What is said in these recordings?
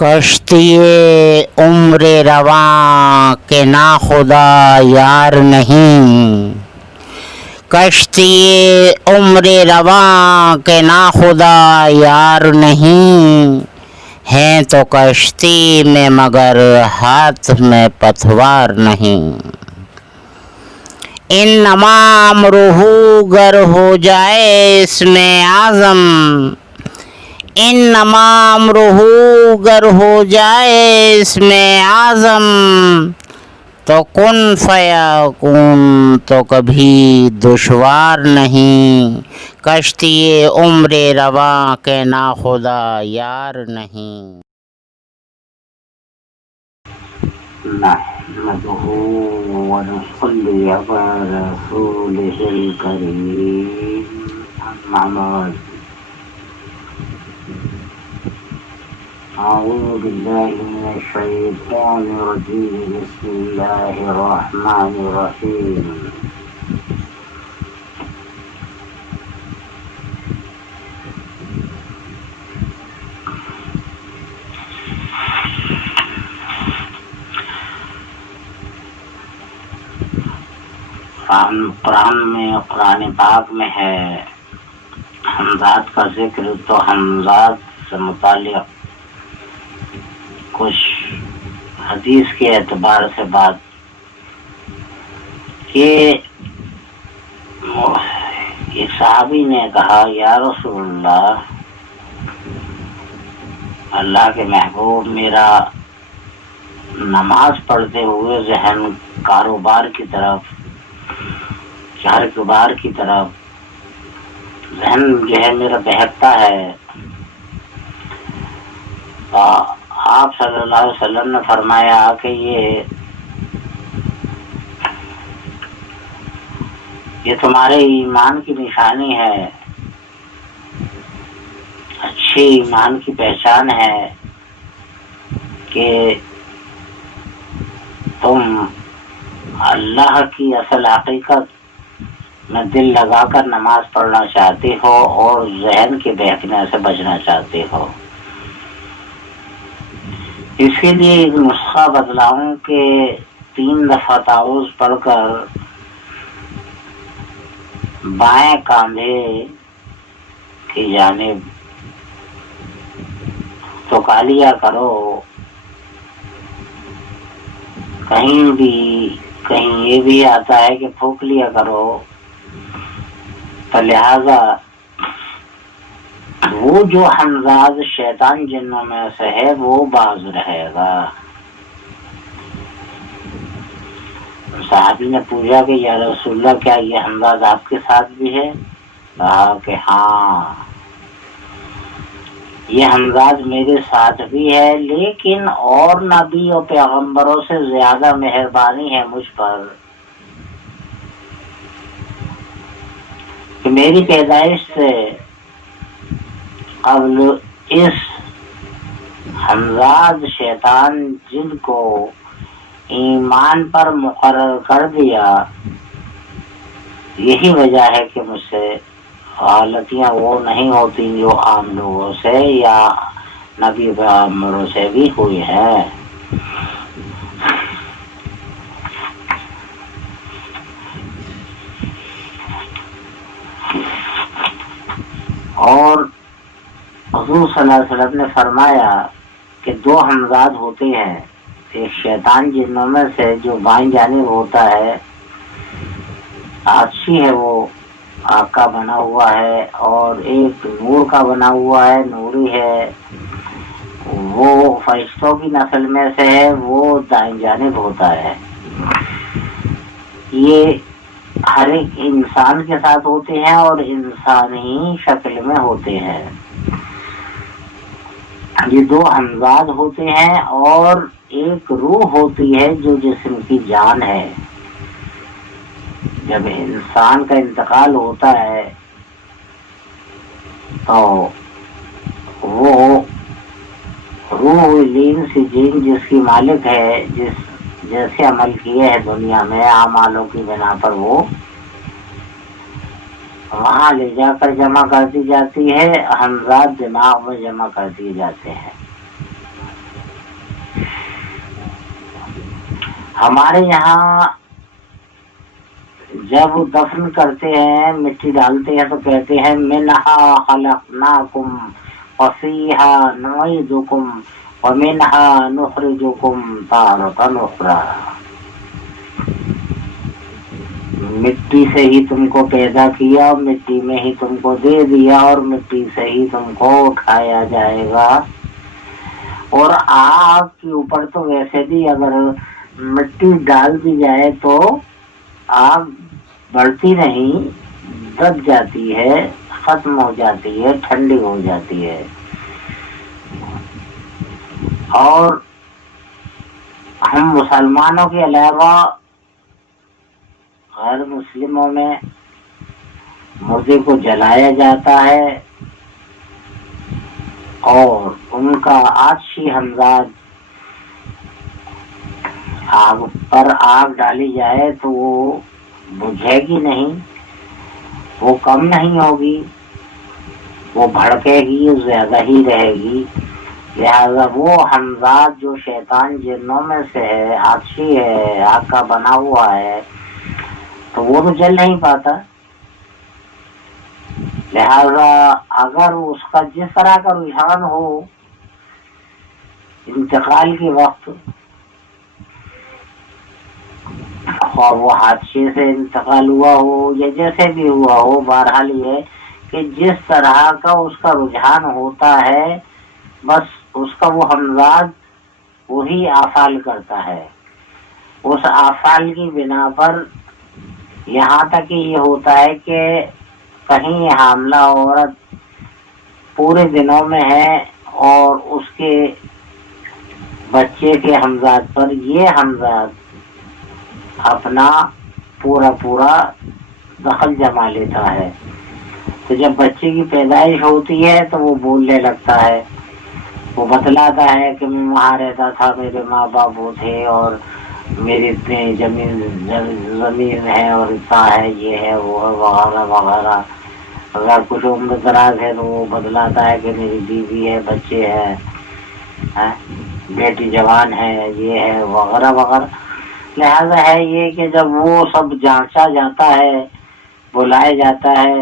کشتی عمر رواں کے ناخدا یار نہیں، کشتی عمر رواں کے ناخدا یار نہیں، ہیں تو کشتی میں مگر ہاتھ میں پتوار نہیں۔ انما امرہ گر ہو جائے اس میں عزم، انما امرہ گر ہو جائے اس میں عزم، تو کن فیکون تو کبھی دشوار نہیں، کشتی عمر رواں کے ناخدا یار نہیں۔ نحمدہ ونصلی علی رسولہ الکریم، اما بعد، اعوذ باللہ من الشیطان الرجیم، بسم اللہ الرحمن الرحیم۔ قرآن پاک میں ہے حمزات کا ذکر، تو حمزات سے متعلق کچھ حدیث کے اعتبار سے بات کہ ایک صحابی نے کہا، یا رسول اللہ، اللہ کے محبوب، میرا نماز پڑھتے ہوئے ذہن کاروبار کی طرف، کاروبار کی طرف ذہن جو ہے میرا بہکتا ہے۔ آپ صلی اللہ علیہ وسلم نے فرمایا کہ یہ تمہارے ایمان کی نشانی ہے، اچھی ایمان کی پہچان ہے کہ تم اللہ کی اصل حقیقت میں دل لگا کر نماز پڑھنا چاہتے ہو اور ذہن کے بہکنے سے بچنا چاہتے ہو۔ اس کے لیے ایک نسخہ بدلاؤں کہ 3 دفعہ تعوذ پڑھ کر بائیں کاندھے کی جانب تو لیا کرو، کہیں یہ بھی آتا ہے کہ پھونک لیا کرو، تو لہذا وہ جو حمزاد شیطان جنوں میں سے ہے وہ باز رہے گا۔ صحابی نے پوچھا کہ یا رسول اللہ، کیا یہ حمزاد آپ کے ساتھ بھی ہے؟ کہا کہ ہاں، یہ حمزاد میرے ساتھ بھی ہے، لیکن اور نبی اور پیغمبروں سے زیادہ مہربانی ہے مجھ پر کہ میری پیدائش سے قبل اس حمزاد شیطان جن کو ایمان پر مقرر کر دیا، یہی وجہ ہے کہ مجھ سے غلطیاں وہ نہیں ہوتی جو عام لوگوں سے یا نبی پیغمبروں سے بھی ہوئی ہے۔ اور حضور صلی اللہ علیہ وسلم نے فرمایا کہ 2 حمزاد ہوتے ہیں، ایک شیطان جنوں میں سے جو بائیں جانب ہوتا ہے، اچھی ہے، وہ آگ کا بنا ہوا ہے، اور ایک نور کا بنا ہوا ہے، نوری ہے، وہ فرشتوں کی نسل میں سے ہے، وہ دائیں جانب ہوتا ہے۔ یہ ہر ایک انسان کے ساتھ ہوتے ہیں اور انسانی شکل میں ہوتے ہیں۔ یہ 2 حمزاد ہوتے ہیں اور ایک روح ہوتی ہے جو جسم کی جان ہے۔ جب انسان کا انتقال ہوتا ہے تو وہ روح لین سی جین جس کی مالک ہے، جیسے عمل کیے ہیں دنیا میں اعمالوں کی بنا پر، وہ وہاں لے جا کر جمع کر دی جاتی ہے، حمزات دماغ میں جمع کر دیے جاتے ہیں۔ ہمارے یہاں جب دفن کرتے ہیں مٹی ڈالتے ہیں تو کہتے ہیں منہا خلقناکم وفیہا نعیدکم ومنہا نخرجکم تارۃ اخری. مٹی سے ہی تم کو پیدا کیا، مٹی میں ہی تم کو دے دیا، اور مٹی سے ہی تم کو اٹھایا جائے گا. اور آگ کے اوپر تو ویسے بھی اگر مٹی ڈال دی جائے تو آگ بڑھتی نہیں، دب جاتی ہے، ختم ہو جاتی ہے، ٹھنڈی ہو جاتی ہے. اور ہم مسلمانوں کے علاوہ غیر مسلموں میں مردے کو جلایا جاتا ہے اور ان کا آتشی ہمزاد آگ پر آگ ڈالی جائے تو وہ بجھے گی نہیں، وہ کم نہیں ہوگی، وہ بھڑکے گی، زیادہ ہی رہے گی. لہذا وہ ہمزاد جو شیطان جنوں میں سے ہے، آتشی ہے، آگ کا بنا ہوا ہے، تو وہ تو جل نہیں پاتا. لہذا اگر اس کا جس طرح کا رجحان ہو انتقال کے وقت، اور وہ حادثے سے انتقال ہوا ہو یا جیسے بھی ہوا ہو، بہرحال یہ کہ جس طرح کا اس کا رجحان ہوتا ہے بس اس کا وہ ہمزاد وہی افعال کرتا ہے. اس افعال کی بنا پر یہاں تک یہ ہوتا ہے کہ کہیں حاملہ عورت پورے دنوں میں ہے اور اس کے بچے کے ہمزاد پر یہ ہمزاد اپنا پورا دخل جما لیتا ہے. تو جب بچے کی پیدائش ہوتی ہے تو وہ بولنے لگتا ہے، وہ بتلاتا ہے کہ میں وہاں رہتا تھا، میرے ماں باپ وہ تھے اور میری اتنے زمین ہے اور اتنا ہے، یہ ہے وہ ہے وغیرہ وغیرہ. اگر کچھ عمر دراز ہے تو وہ بتلاتا ہے کہ میری بیوی ہے، بچے ہے، بیٹی جوان ہے، یہ ہے وغیرہ وغیرہ. لہذا ہے یہ کہ جب وہ سب جانچا جاتا ہے، بلایا جاتا ہے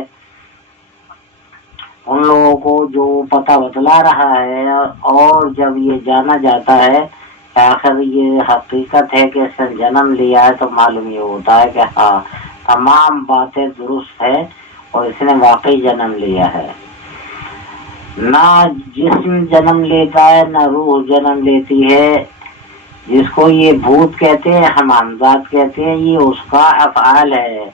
ان لوگوں کو جو پتہ بتلا رہا ہے، اور جب یہ جانا جاتا ہے کہ آخر یہ حقیقت ہے کہ اس نے جنم لیا ہے، تو معلوم یہ ہوتا ہے کہ ہاں تمام باتیں درست ہے اور اس نے واقعی جنم لیا ہے. نہ جسم جنم لیتا ہے نہ روح جنم لیتی ہے. جس کو یہ بھوت کہتے ہیں، ہم ہمزاد کہتے ہیں، یہ اس کا افعال ہے.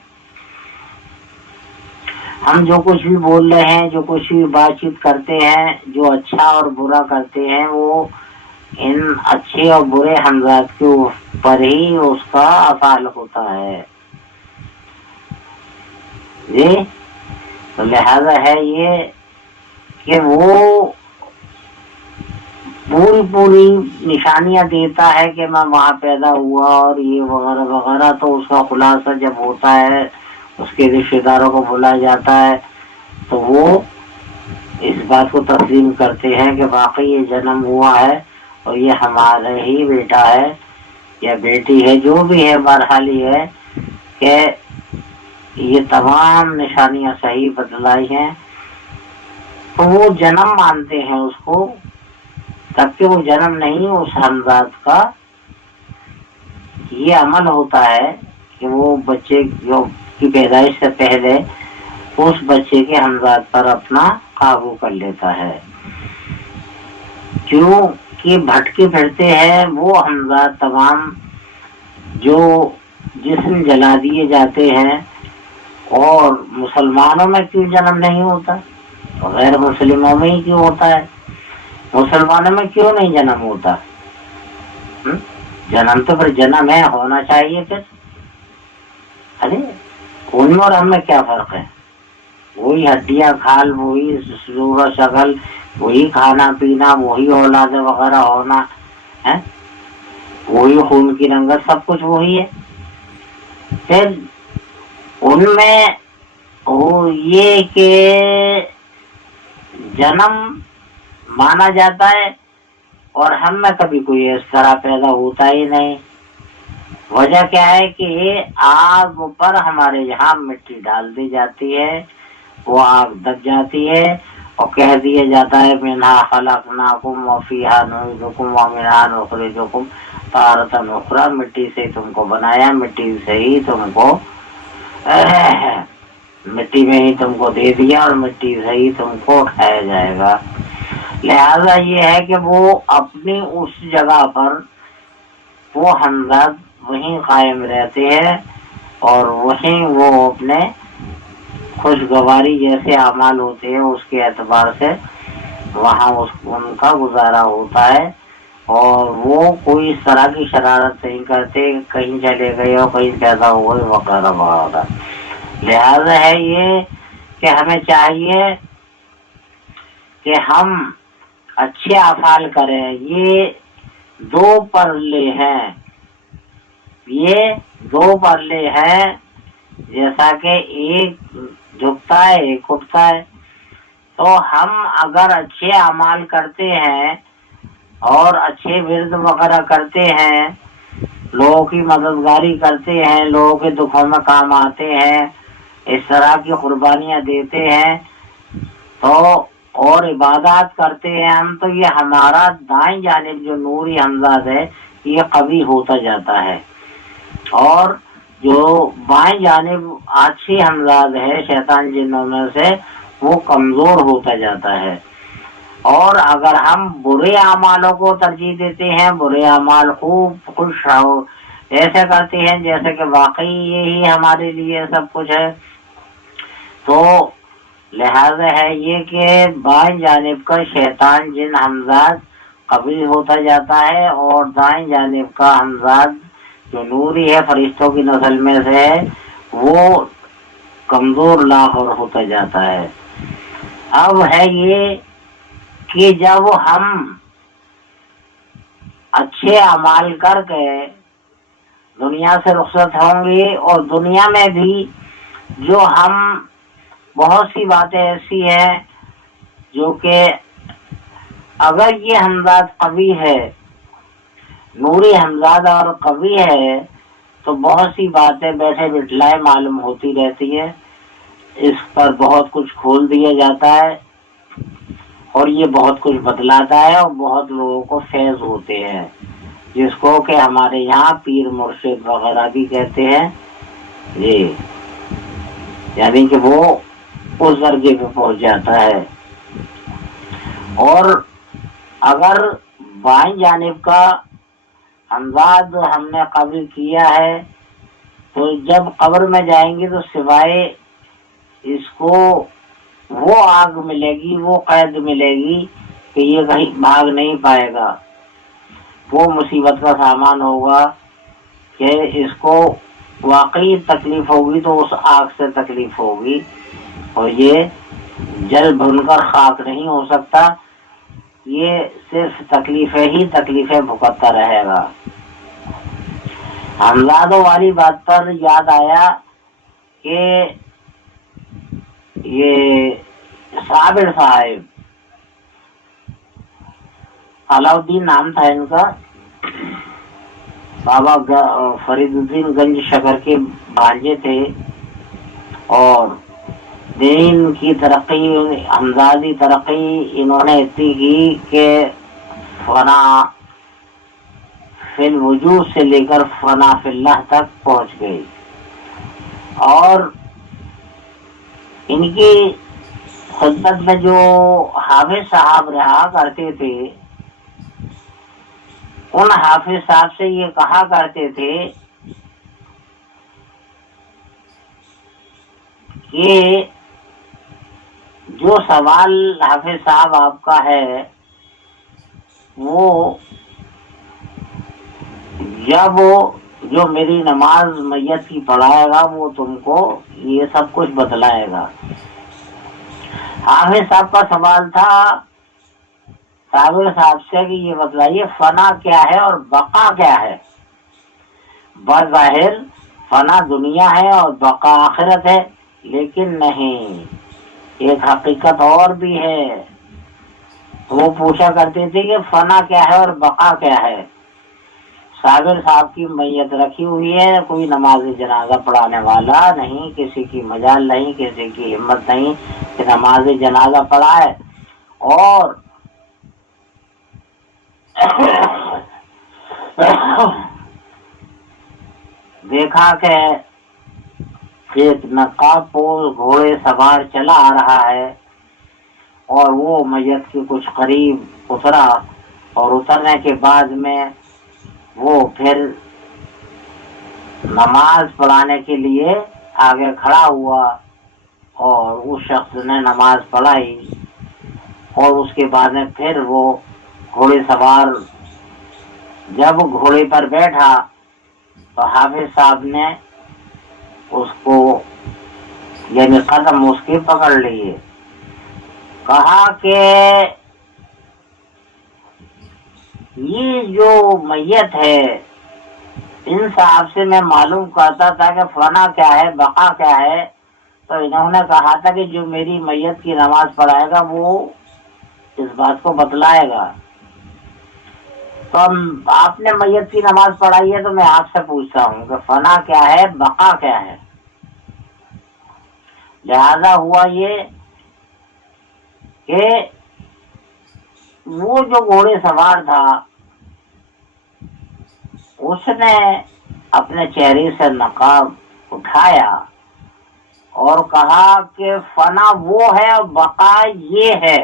ہم جو کچھ بھی بول رہے ہیں، جو کچھ بھی بات چیت کرتے ہیں، جو اچھا اور برا کرتے ہیں، وہ ان اچھے اور برے ہمزاد کے اوپر ہی اس کا افعال ہوتا ہے. جی تو لہذا ہے یہ کہ وہ پوری نشانیاں دیتا ہے کہ میں وہاں پیدا ہوا اور یہ وغیرہ وغیرہ. تو اس کا خلاصہ جب ہوتا ہے، اس کے رشتے داروں کو بلایا جاتا ہے تو وہ اس بات کو تسلیم کرتے ہیں کہ واقعی یہ جنم ہوا ہے اور یہ ہمارا ہی بیٹا ہے یا بیٹی ہے، جو بھی ہے. بہرحال یہ ہے کہ یہ تمام نشانیاں صحیح بتلائی ہیں تو وہ جنم مانتے ہیں اس کو، تب کہ وہ جنم نہیں، اس ہمزاد کا یہ عمل ہوتا ہے کہ وہ بچے کی پیدائش سے پہلے اس بچے کے ہمزاد پر اپنا قابو کر لیتا ہے. کیوں کہ بھٹکے پھرتے ہیں وہ ہمزاد تمام جو جسم جلا دیے جاتے ہیں. اور مسلمانوں میں کیوں جنم نہیں ہوتا، غیر مسلموں میں ہی کیوں ہوتا ہے؟ مسلمانوں میں کیوں نہیں جنم ہوتا؟ جنم تو پھر جنم ہے، ہونا چاہیے. پھر ارے ان میں اور ہم میں کیا فرق ہے؟ وہی ہڈیاں کھال، وہی صورت شکل، وہی کھانا پینا، وہی اولاد وغیرہ ہونا ہے، وہی خون کی رنگت، سب کچھ وہی ہے. پھر ان میں وہ یہ کہ جنم مانا جاتا ہے اور ہم میں کبھی کوئی اس طرح پیدا ہوتا ہی نہیں. وجہ کیا ہے کہ آگ پر ہمارے یہاں مٹی ڈال دی جاتی ہے، وہ آگ دب جاتی ہے اور کہہ دیا جاتا ہے منہا خلقناکم وفیہا نعیدکم ومنہا نخرجکم تارۃ اخری، مٹی سے تم کو بنایا، مٹی سے ہی تم کو مٹی میں ہی تم کو دے دیا اور مٹی سے ہی تم کو اٹھایا جائے گا۔ لہذا یہ ہے کہ وہ اپنی اس جگہ پر وہ حمزاد وہیں قائم رہتے ہیں اور وہیں وہ اپنے خوشگواری جیسے اعمال ہوتے ہیں اس کے اعتبار سے وہاں ان کا گزارا ہوتا ہے، اور وہ کوئی اس طرح کی شرارت نہیں کرتے، کہیں چلے گئے اور کہیں پیدا ہو گئے وغیرہ وغیرہ۔ لہذا ہے یہ کہ ہمیں چاہیے کہ ہم اچھے اعمال کریں۔ یہ دو پرلے ہیں، یہ دو پرلے ہیں، جیسا کہ ایک جھکتا ہے ایک اٹھتا ہے۔ تو ہم اگر اچھے اعمال کرتے ہیں اور اچھے ورد وغیرہ کرتے ہیں، لوگوں کی مددگاری کرتے ہیں، لوگوں کے دکھوں میں کام آتے ہیں، اس طرح کی قربانیاں دیتے ہیں تو اور عبادات کرتے ہیں ہم، تو یہ ہمارا دائیں جانب جو نوری حمزاد ہے یہ قوی ہوتا جاتا ہے، اور جو بائیں جانب اچھی حمزاد ہے شیطان جنوں میں سے وہ کمزور ہوتا جاتا ہے۔ اور اگر ہم برے اعمالوں کو ترجیح دیتے ہیں، برے اعمال خوب خوش ہو ایسے کرتے ہیں جیسے کہ واقعی یہی ہمارے لیے سب کچھ ہے، تو لہذا ہے یہ کہ بائیں جانب کا شیطان جن حمزاد قوی ہوتا جاتا ہے اور دائیں جانب کا حمزاد جو نوری ہے فرشتوں کی نسل میں سے ہے وہ کمزور لاغر ہوتا جاتا ہے۔ اب ہے یہ کہ جب ہم اچھے اعمال کر کے دنیا سے رخصت ہوں گے، اور دنیا میں بھی جو ہم بہت سی باتیں ایسی ہیں جو کہ اگر یہ حمزاد قوی ہے، نوری حمزاد اور قوی ہے، تو بہت سی باتیں بیٹھے بٹھلائے معلوم ہوتی رہتی ہے، اس پر بہت کچھ کھول دیا جاتا ہے اور یہ بہت کچھ بتلاتا ہے اور بہت لوگوں کو فیض ہوتے ہیں، جس کو کہ ہمارے یہاں پیر مرشد وغیرہ بھی کہتے ہیں، جی یعنی کہ وہ اس درجے پہ پہنچ جاتا ہے۔ اور اگر بائیں جانب کا حمزاد ہم نے قبول کیا ہے تو جب قبر میں جائیں گے تو سوائے اس کو وہ آگ ملے گی، وہ قید ملے گی کہ یہ کہیں بھاگ نہیں پائے گا، وہ مصیبت کا سامان ہوگا کہ اس کو واقعی تکلیف ہوگی تو اس آگ سے تکلیف ہوگی، اور یہ جل بھن کر خاک نہیں ہو سکتا، یہ صرف تکلیفیں ہی تکلیفیں بھگتتا رہے گا۔ حمزادوں والی بات پر یاد آیا کہ یہ صابر صاحب، علاؤدین نام تھا ان کا، بابا فرید الدین گنج شکر کے بھانجے تھے، اور دین کی ترقی حمزادی ترقی انہوں نے اتنی کی کہ فنا فی الوجود سے لے کر فنا فی اللہ تک پہنچ گئی، اور ان کی خدمت میں جو حافظ صاحب رہا کرتے تھے ان حافظ صاحب سے یہ کہا کرتے تھے کہ جو سوال حافظ صاحب آپ کا ہے وہ جب جو میری نماز میت کی پڑھائے گا وہ تم کو یہ سب کچھ بتلائے گا۔ حافظ صاحب کا سوال تھا صابر صاحب سے کہ یہ بتلائیے فنا کیا ہے اور بقا کیا ہے؟ بظاہر فنا دنیا ہے اور بقا آخرت ہے، لیکن نہیں، ایک حقیقت اور بھی ہے۔ وہ پوچھا کرتے تھے کہ فنا کیا ہے اور بقا کیا ہے؟ صابر صاحب کی میت رکھی ہوئی ہے، کوئی نماز جنازہ پڑھانے والا نہیں، کسی کی مجال نہیں، کسی کی ہمت نہیں کہ نماز جنازہ پڑھائے. اور دیکھا کہ ایک نقاب پوش گھوڑے سوار چلا آ رہا ہے، اور وہ میت کے کچھ قریب اترا، اور اترنے کے بعد میں وہ پھر نماز پڑھانے کے لیے آگے کھڑا ہوا، اور اس شخص نے نماز پڑھائی. اور اس کے بعد میں پھر وہ گھوڑے سوار جب گھوڑے پر بیٹھا تو حافظ صاحب نے اس کو یعنی قدم اس کے پکڑ لیے. کہا کہ یہ جو میت ہے ان صاحب سے میں معلوم کرتا تھا کہ فنا کیا ہے، بقا کیا ہے، تو انہوں نے کہا تھا کہ جو میری میت کی نماز پڑھائے گا وہ اس بات کو بتلائے گا. تو آپ نے میت کی نماز پڑھائی ہے تو میں آپ سے پوچھتا ہوں کہ فنا کیا ہے، بقا کیا ہے. لہذا ہوا یہ کہ وہ جو گھوڑے سوار تھا اس نے اپنے چہرے سے نقاب اٹھایا اور کہا کہ فنا وہ ہے اور بقا یہ ہے،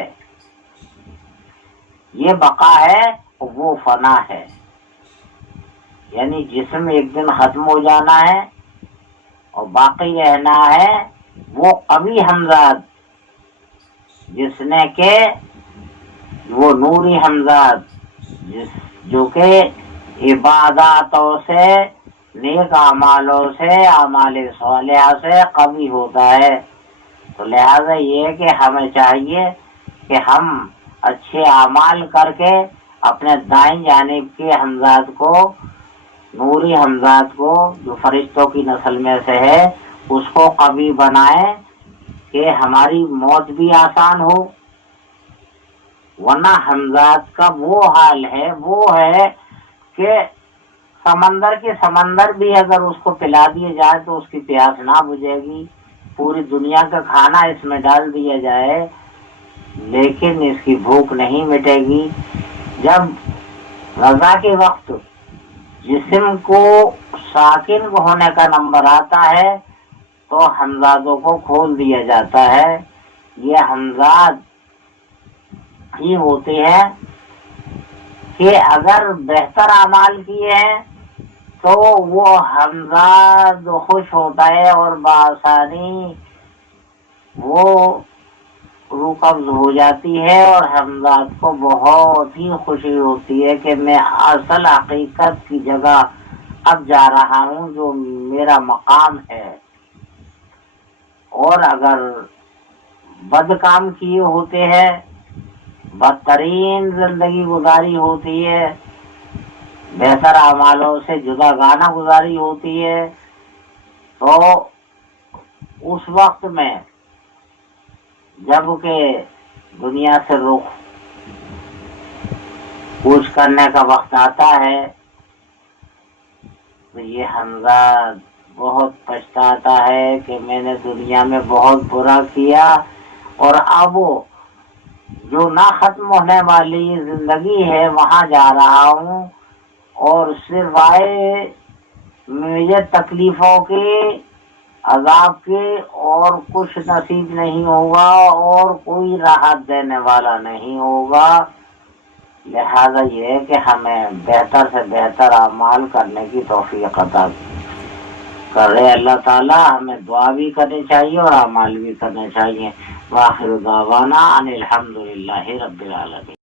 یہ بقا ہے وہ فنا ہے. یعنی جسم ایک دن ختم ہو جانا ہے اور باقی رہنا ہے وہ قوی حمزاد، جس نے کہ وہ نوری حمزاد جو کہ عباداتوں سے، نیک اعمالوں سے، اعمال صالحہ سے قوی ہوتا ہے. تو لہذا یہ ہے کہ ہمیں چاہیے کہ ہم اچھے اعمال کر کے اپنے دائیں جانب کے حمزات کو، نوری حمزات کو جو فرشتوں کی نسل میں سے ہے اس کو قوی بنائیں کہ ہماری موت بھی آسان ہو. ورنہ حمزات کا وہ حال ہے، وہ ہے کہ سمندر کے سمندر بھی اگر اس کو پلا دیے جائے تو اس کی پیاس نہ بجھے گی، پوری دنیا کا کھانا اس میں ڈال دیا جائے لیکن اس کی بھوک نہیں مٹے گی. جب غذا کے وقت جسم کو ساکن ہونے کا نمبر آتا ہے تو حمزادوں کو کھول دیا جاتا ہے. یہ حمزاد ہی ہوتے ہیں کہ اگر بہتر اعمال کیے ہیں تو وہ حمزاد خوش ہوتا ہے اور بآسانی وہ روح قبض ہو جاتی ہے، اور حمزاد کو بہت ہی خوشی ہوتی ہے کہ میں اصل حقیقت کی جگہ اب جا رہا ہوں جو میرا مقام ہے. اور اگر بد کام کیے ہوتے ہیں، بدترین زندگی گزاری ہوتی ہے، بہتر اعمالوں سے جدا گانا گزاری ہوتی ہے، تو اس وقت میں جب کہ دنیا سے رخ کوچ کرنے کا وقت آتا ہے تو یہ حمزاد بہت پچھتاتا ہے کہ میں نے دنیا میں بہت برا کیا اور اب جو نہ ختم ہونے والی زندگی ہے وہاں جا رہا ہوں، اور سوائے مجھے تکلیفوں کے، عذاب کے اور کچھ نصیب نہیں ہوگا اور کوئی راحت دینے والا نہیں ہوگا. لہذا یہ ہے کہ ہمیں بہتر سے بہتر اعمال کرنے کی توفیق عطا کرے اللہ تعالیٰ. ہمیں دعا بھی کرنی چاہیے اور اعمال بھی کرنے چاہیے. وآخر دعوانا ان الحمد للہ رب العالمین.